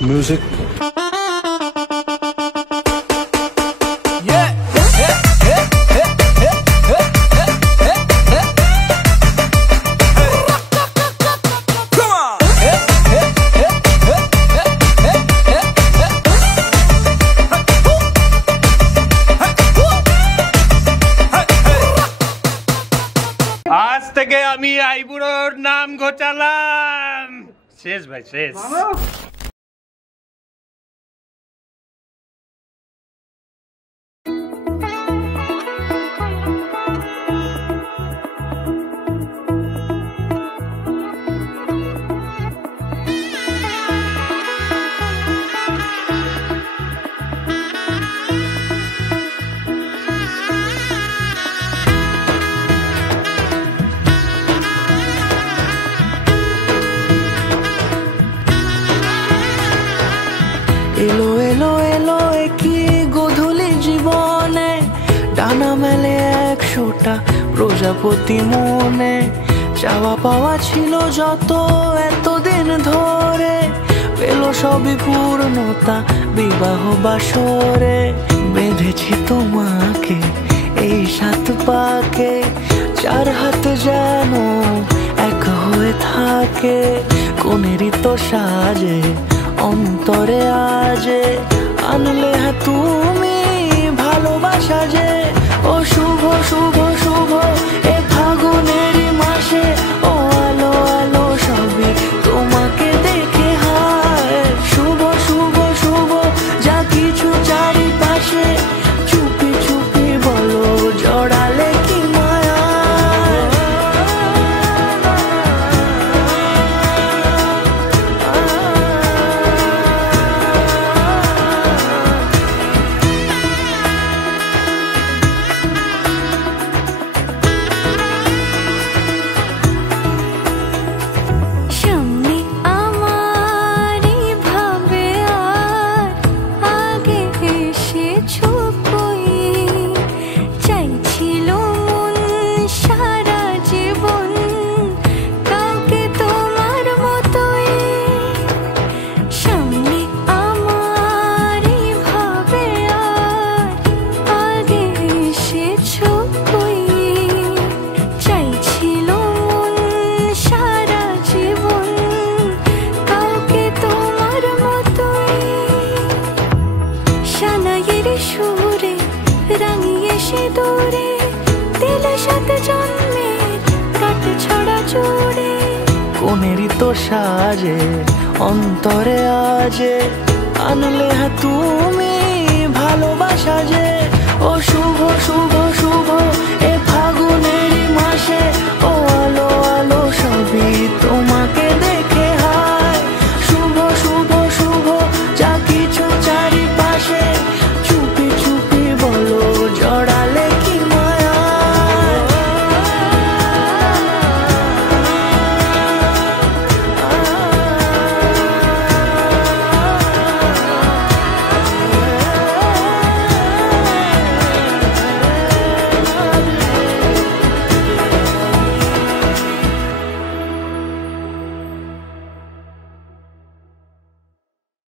Music. আজ থেকে আমি আইবুড়োর নাম ঘোচালাম। শেষ ভাই শেষ। এলো এলো এলো কি গোধূলি জীবনে, ডানা মেলে 100টা প্রজাপতি মনে। চাওয়া পাওয়া ছিল যত এতদিন ধরে, পেল সবই পূর্ণতা বিবাহ বাসরে। বেঁধেছি তোমাকে এই 7 পাকে, 4 হাত যেন এক হয়ে থাকে। কোনেরই তো সাজে অন্তরে আজে, আনলে তুমি ভালোবাসা যে। ও শুভ শুভ শুভ এ ফাগুনেরই মাসে, ও আলো আলো সবই তোমাকে দেখে হায়। শুভ শুভ শুভ যা কিছু চারিপাশে, চুপি চুপি বলো জড়ালে কি মায়া। কোনেরই তো সাজে অন্তরে আজে, আনলে তুমি ভালোবাসা যে। ও শুভ শুভ